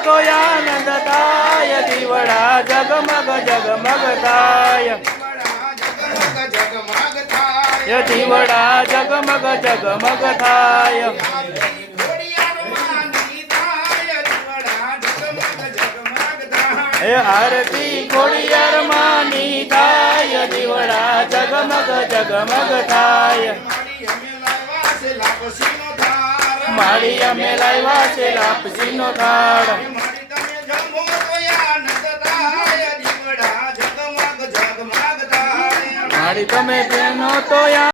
તો આનંદ થાય દીવડા જગમગ જગમગ થાય દીવડા જગમગ જગમગ થાય આરતી ખોડિયાર માની થાય દીવડા જગમગ જગમગ થાય મારી અમે લાવ્યા છે લાપસીનો થાળ મારી તમે બેનો તો